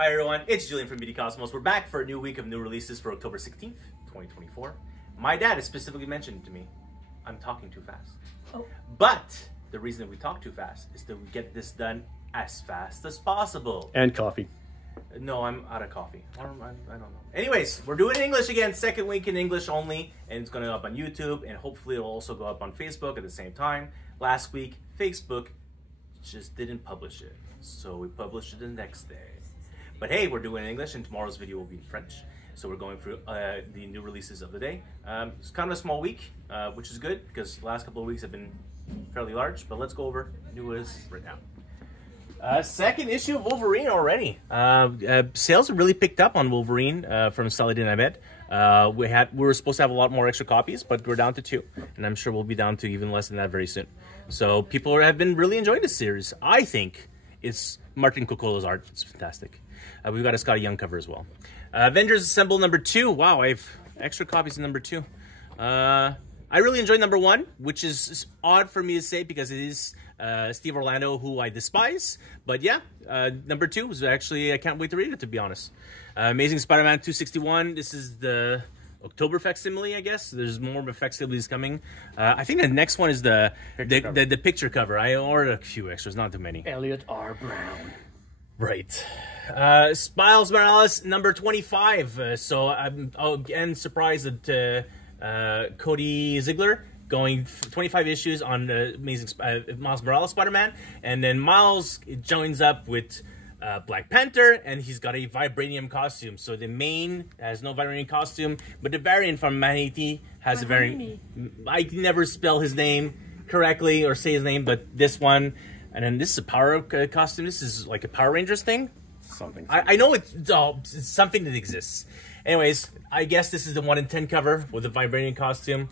Hi everyone, it's Julian from bdcosmos. We're back for a new week of new releases for October 16th, 2024. My dad has specifically mentioned to me, I'm talking too fast. Oh. But the reason that we talk too fast is that we get this done as fast as possible. And coffee. No, I'm out of coffee. I don't know. Anyways, we're doing English again, second week in English only, and it's going to go up on YouTube, and hopefully it'll also go up on Facebook at the same time. Last week, Facebook just didn't publish it, so we published it the next day. But hey, we're doing English, and tomorrow's video will be in French. So we're going through the new releases of the day. It's kind of a small week, which is good, because the last couple of weeks have been fairly large, but let's go over newest right now. Second issue of Wolverine already. Sales have really picked up on Wolverine from Saladin Ahmed. We were supposed to have a lot more extra copies, but we're down to 2, and I'm sure we'll be down to even less than that very soon. So people have been really enjoying this series. I think it's Martin Coccolo's art. It's fantastic. We've got a Scotty Young cover as well. Avengers Assemble number 2. Wow, I have extra copies of number 2. I really enjoyed number 1, which is odd for me to say because it is Steve Orlando, who I despise. But yeah, number 2 was actually, I can't wait to read it, to be honest. Amazing Spider-Man 261. This is the October facsimile, I guess. There's more facsimiles coming. I think the next one is the picture cover. I ordered a few extras, not too many. Elliot R. Brown. Right. Miles Morales number 25. So I'm again surprised that Cody Ziegler going 25 issues on Amazing Miles Morales Spider-Man, and then Miles joins up with Black Panther, and he's got a vibranium costume. So the main has no vibranium costume, but the variant from Manatee has a variant. I can never spell his name correctly or say his name, but this one. And then this is a power costume. This is like a Power Rangers thing. Something. I know it's something that exists. Anyways, I guess this is the 1 in 10 cover with the vibranium costume.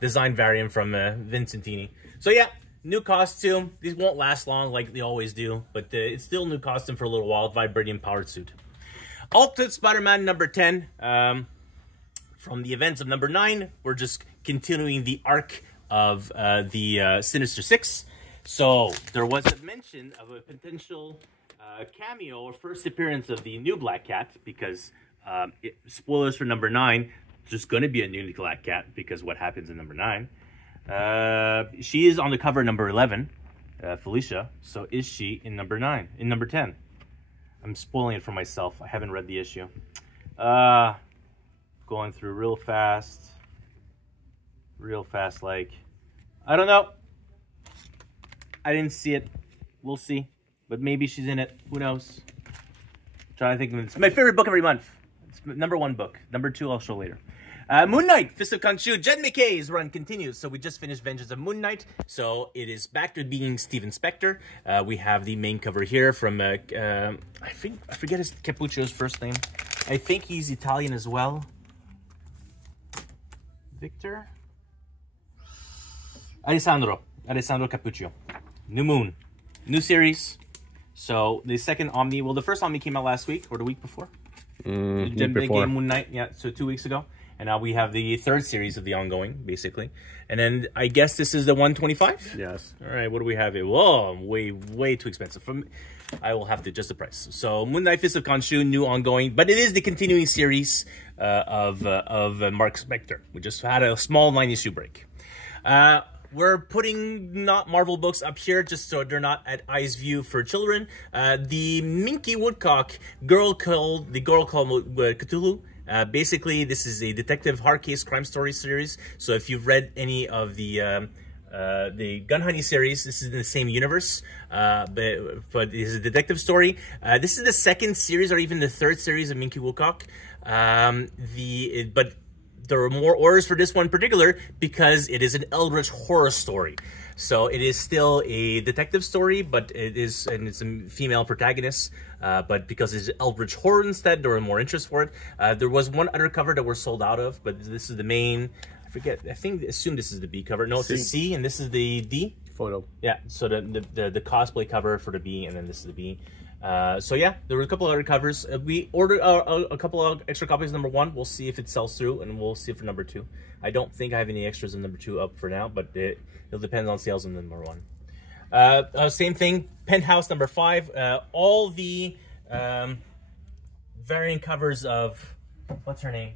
Design variant from Vincentini. So yeah, new costume. These won't last long like they always do, but it's still a new costume for a little while. Vibranium powered suit. Ultimate Spider-Man number 10. From the events of number 9, we're just continuing the arc of the Sinister Six. So there was a mention of a potential cameo or first appearance of the new Black Cat, because spoilers for number 9, there's going to be a new Black Cat because what happens in number 9. She is on the cover number 11, Felicia. So is she in number 9? In number 10? I'm spoiling it for myself. I haven't read the issue. Going through real fast, like, I don't know. I didn't see it. We'll see. But maybe she's in it. Who knows? I'm trying to think of it. It's my favorite book every month. It's number 1 book. Number 2 I'll show later. Moon Knight, Fist of Khonshu. Jed McKay's run continues. So we just finished Vengeance of Moon Knight. So it is back to being Steven Spector. We have the main cover here from, I forget his Capuccio's first name. I think he's Italian as well. Victor? Alessandro Capuccio. New Moon. New series. So the second Omni, well, the first Omni came out last week or the week before. Before. Moon Knight, yeah, so 2 weeks ago. And now we have the third series of the ongoing, basically. And then I guess this is the 125? Yes. All right, what do we have here? Whoa, way too expensive. I will have to adjust the price. So Moon Knight, Fist of Khonshu, new ongoing, but it is the continuing series of Mark Spector. We just had a small 9-issue break. We're putting not Marvel books up here just so they're not at eyes view for children. The Minky Woodcock, Girl Called Cthulhu. Basically, this is a detective hard case crime story series. So if you've read any of the Gun Honey series, this is in the same universe, but it's a detective story. This is the 2nd series or even the 3rd series of Minky Woodcock. But there are more orders for this one in particular because it is an eldritch horror story. So it is still a detective story, but it's a female protagonist. But because it's eldritch horror instead, there are more interest for it. There was one other cover that we're sold out of, but this is the main. I forget. Assume this is the B cover. No, it's the C, and this is the D photo. Yeah. So the cosplay cover for the B, and then this is the B. So yeah, there were a couple other covers. We ordered a couple of extra copies of number 1. We'll see if it sells through, and we'll see for number 2. I don't think I have any extras in number 2 up for now, but it'll depend on sales in number 1. Same thing. Penthouse number 5. All the variant covers of what's her name?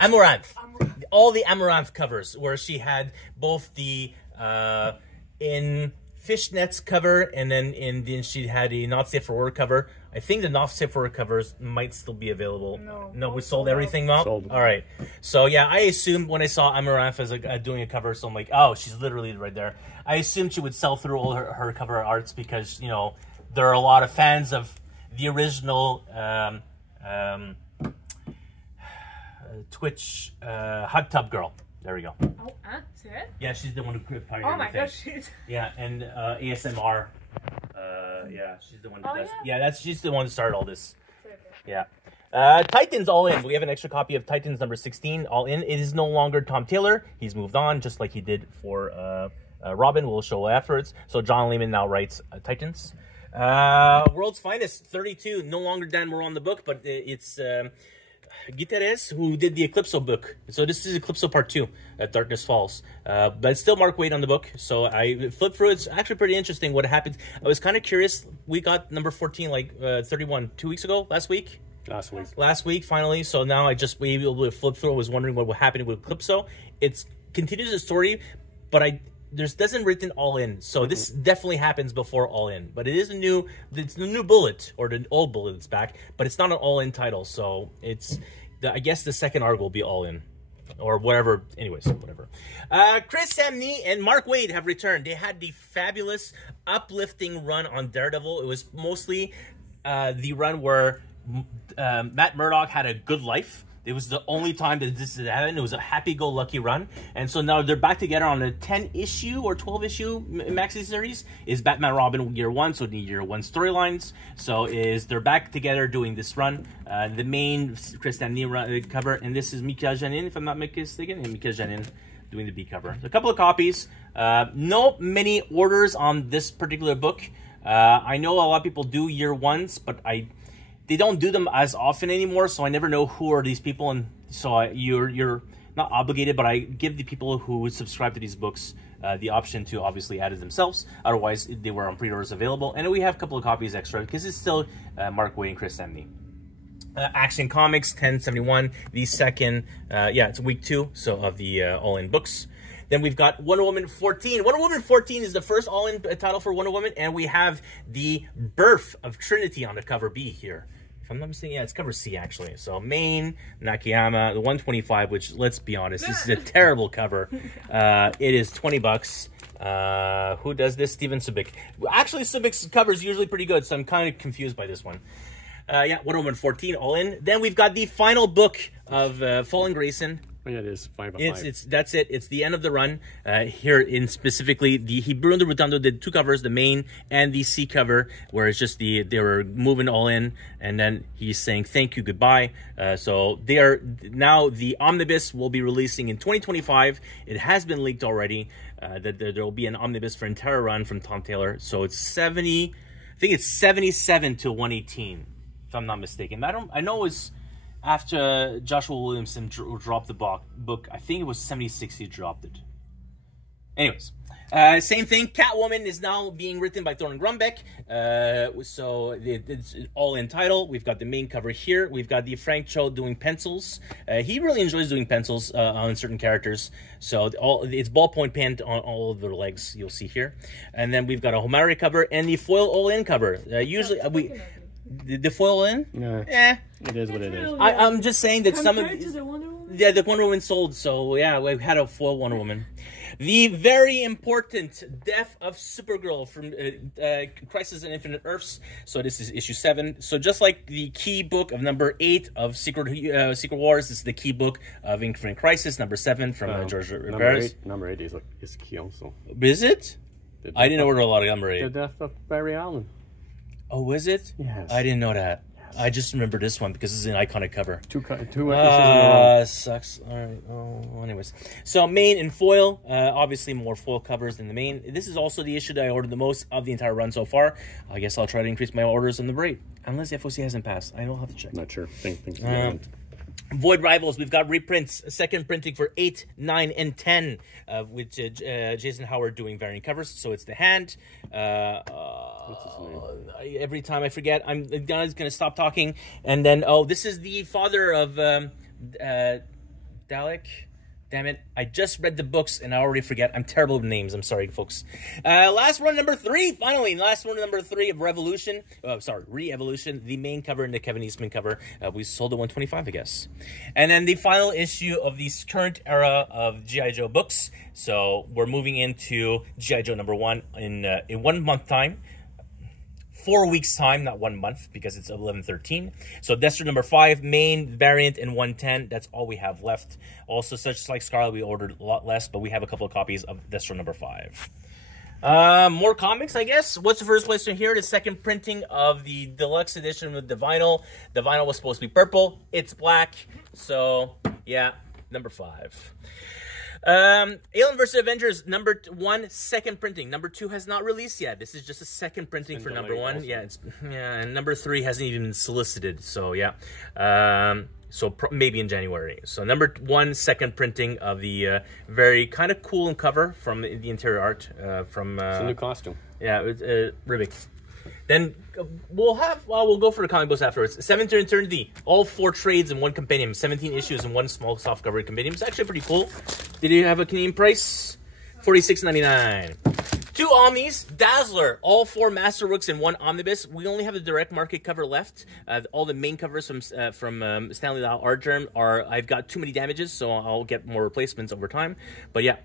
Amaranth. All the Amaranth covers, where she had both the in fishnets cover, and then she had a not safe for work cover. I think the not safe for work covers might still be available. No, we sold everything out. All right. So yeah, I assumed when I saw Amaranth as doing a cover, so I'm like, oh, she's literally right there. I assumed she would sell through all her cover arts because, you know, there are a lot of fans of the original Twitch hot tub girl. There we go. Oh, that's it? Yeah, she's the one who created everything. Oh my gosh, she's... Yeah, and ASMR. Yeah, she's the one who does... Yeah, she's the one who started all this. Yeah. Titans All In. We have an extra copy of Titans number 16 All In. It is no longer Tom Taylor. He's moved on, just like he did for Robin. We'll show afterwards. So John Lehman now writes Titans. World's Finest 32. No longer Dan Moreau on the book, but it's... Guterres, who did the Eclipso book. So this is Eclipso Part 2 at Darkness Falls. But it's still Mark Waid on the book. So I flipped through it. It's actually pretty interesting what happened. I was kind of curious. We got number 14, like 31, 2 weeks ago? Last week, finally. So now I just was able to flip through. I was wondering what would happen with Eclipso. It continues the story, but there's doesn't written All In, so this definitely happens before All In. But it's the new bullet, or the old bullet that's back, but it's not an All In title, so I guess the second arc will be All In, or whatever. Anyways, whatever. Chris Samnee and Mark Waid have returned. They had the fabulous, uplifting run on Daredevil. It was mostly the run where Matt Murdock had a good life. It was the only time that this had happened. It was a happy-go-lucky run. And so now they're back together on a 10-issue or 12-issue maxi series. Is Batman Robin year 1, so the year 1 storylines. So they're back together doing this run. The main Chris Samnee cover, and this is Mika Janin, if I'm not mistaken. And Mika Janin doing the B cover. So a couple of copies. No many orders on this particular book. I know a lot of people do year 1s, but they don't do them as often anymore, so I never know who are these people, and so you're not obligated, but I give the people who subscribe to these books the option to obviously add it themselves. Otherwise, they were on pre-orders available, and we have a couple of copies extra because it's still Mark Waid and Chris Samnee. Action Comics 1071, the second, it's week 2, so of the All-In books. Then we've got Wonder Woman 14. Wonder Woman 14 is the first All-In title for Wonder Woman, and we have the birth of Trinity on the cover B here. If I'm not mistaken, yeah, it's cover C, actually. So, Main, Nakayama, the 125, which, let's be honest, this is a terrible cover. It is $20. Who does this? Steven Subic. Actually, Subic's cover is usually pretty good, so I'm kind of confused by this one. Wonder Woman 14, All In. Then we've got the final book of Fallen Grayson. Oh, yeah, it is 5 by 5. That's it. It's the end of the run. Here in specifically, Bruno Rotundo did 2 covers, the main and the C cover, where it's just they were moving all in, and then he's saying thank you, goodbye. So they are now, the omnibus will be releasing in 2025. It has been leaked already that there will be an omnibus for entire run from Tom Taylor. So it's 70, I think it's 77 to 118, if I'm not mistaken. I know it's after Joshua Williamson dropped the book. I think it was 76 he dropped it. Anyways, same thing. Catwoman is now being written by Thorne Grumbeck. So it's all in title. We've got the main cover here. We've got the Frank Cho doing pencils. He really enjoys doing pencils on certain characters. So it's ballpoint pen on all of their legs, you'll see here. And then we've got a Homari cover and the foil all-in cover. Usually the foil in? Yeah. It is what it is. I'm just saying that some of the Wonder Woman? Yeah, the Wonder Woman sold, so yeah, we've had a foil Wonder Woman. The very important death of Supergirl from Crisis on Infinite Earths. So this is issue 7. So just like the key book of number 8 of Secret Wars, this is the key book of Infinite Crisis, number 7 from George Rivera. Number 8 is key also. Is it? I didn't order a lot of number 8. The death of Barry Allen. Oh, is it? Yes. I didn't know that. I just remember this one because it's an iconic cover. Two sucks. All right. Oh, anyways. So main and foil. Obviously more foil covers than the main. This is also the issue that I ordered the most of the entire run so far. I guess I'll try to increase my orders on the break. Unless the FOC hasn't passed. I don't have to check. Not sure. Thanks. Void Rivals, we've got reprints, second printing for 8, 9, and 10, with Jason Howard doing variant covers. So it's The Hand. What's his name? Every time I forget, I'm going to stop talking. And then, this is the father of Dalek. Damn it, I just read the books and I already forget. I'm terrible with names. I'm sorry, folks. Last one, number 3, finally. Last one, number 3 of Revolution. Re-Evolution, the main cover and the Kevin Eastman cover. We sold at $125, I guess. And then the final issue of the current era of G.I. Joe books. So we're moving into G.I. Joe number 1 in 1 month time. 4 weeks time, not 1 month, because it's 11/13. So Destro number 5, main variant, and 110. That's all we have left. Also, such like Scarlet, we ordered a lot less, but we have a couple of copies of Destro number 5. More comics, I guess. What's the first place to hear? The second printing of the deluxe edition with the vinyl. The vinyl was supposed to be purple. It's black. So yeah, number 5. Alien vs. Avengers number 1, second printing. Number 2 has not released yet. This is just a second printing for number 1. Also. Yeah, and number 3 hasn't even been solicited. So yeah, maybe in January. So number 1, second printing of the very kind of cool cover from the interior art from. It's a new costume. Yeah, Rivik. Then we'll go for the comic books afterwards. 7 to Eternity, all 4 trades in 1 compendium, 17 issues in 1 small soft-cover compendium. It's actually pretty cool. Did you have a Canadian price? $46.99. 2 Omnis, Dazzler, all 4 Masterworks in 1 omnibus. We only have the direct market cover left. All the main covers from Stanley Lau Art Germ I've got too many damages, so I'll get more replacements over time. But yeah,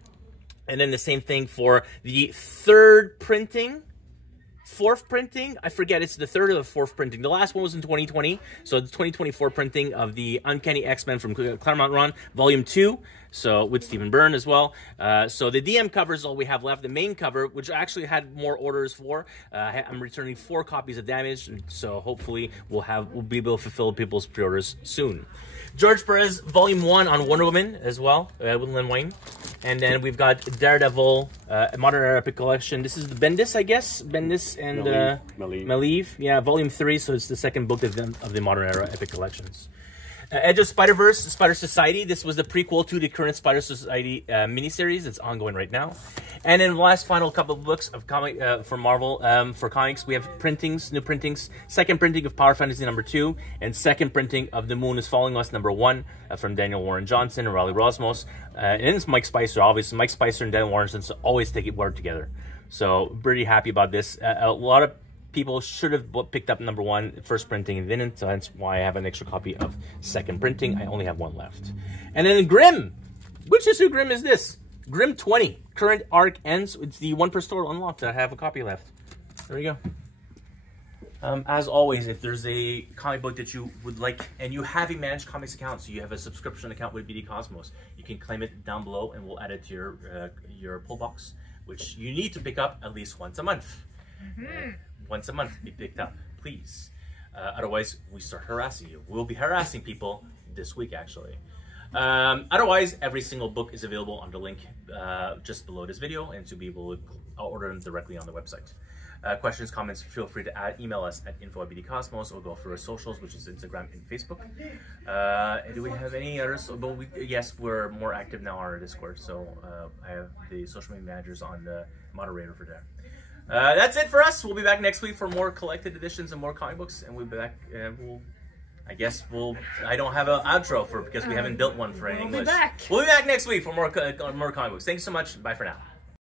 and then the same thing for the 3rd printing. 4th printing, I forget, it's the 3rd or the 4th printing. The last one was in 2020, so the 2024 printing of the Uncanny X-Men from Claremont Run, Volume 2, so with Stephen Byrne as well. So the DM cover is all we have left. The main cover, which I actually had more orders for, I'm returning 4 copies of Damage, so hopefully we'll be able to fulfill people's pre-orders soon. George Perez, Volume 1 on Wonder Woman as well, with Len Wein. And then we've got Daredevil, Modern Era Epic Collection. This is the Bendis, I guess. Bendis and Malieve. Yeah, Volume 3, so it's the second book of the Modern Era Epic Collections. Edge of Spider-Verse, Spider Society. This was the prequel to the current Spider Society miniseries. It's ongoing right now. And then the last final couple of books of comic for Marvel for comics, we have printings, new printings. Second printing of Power Fantasy number 2, and second printing of The Moon is Following Us number 1 from Daniel Warren Johnson and Riley Rosmos. And it's Mike Spicer, obviously. Mike Spicer and Daniel Warren Johnson always take it work together. So pretty happy about this. A lot of people should have picked up number 1, first printing, and didn't. So that's why I have an extra copy of second printing. I only have 1 left. And then Grimm. Which issue Grimm is this? Grimm 20. Current arc ends. It's the 1 per store unlocked. I have a copy left. There you go. As always, if there's a comic book that you would like, and you have a managed comics account, so you have a subscription account with bdcosmos, you can claim it down below, and we'll add it to your pull box, which you need to pick up at least once a month. Once a month, be picked up, please. Otherwise, we start harassing you. We'll be harassing people this week, actually. Otherwise, every single book is available on the link just below this video, and to be able to order them directly on the website. Questions, comments, feel free to email us at info@bdcosmos, or go through our socials, which is Instagram and Facebook. Do we have any others? Yes, we're more active now on our Discord, so I have the social media managers on the moderator for there. That's it for us. We'll be back next week for more collected editions and more comic books, and we'll be back. I don't have an outro because we haven't built one for any English. We'll be back. We'll be back next week for more comic books. Thanks so much. Bye for now.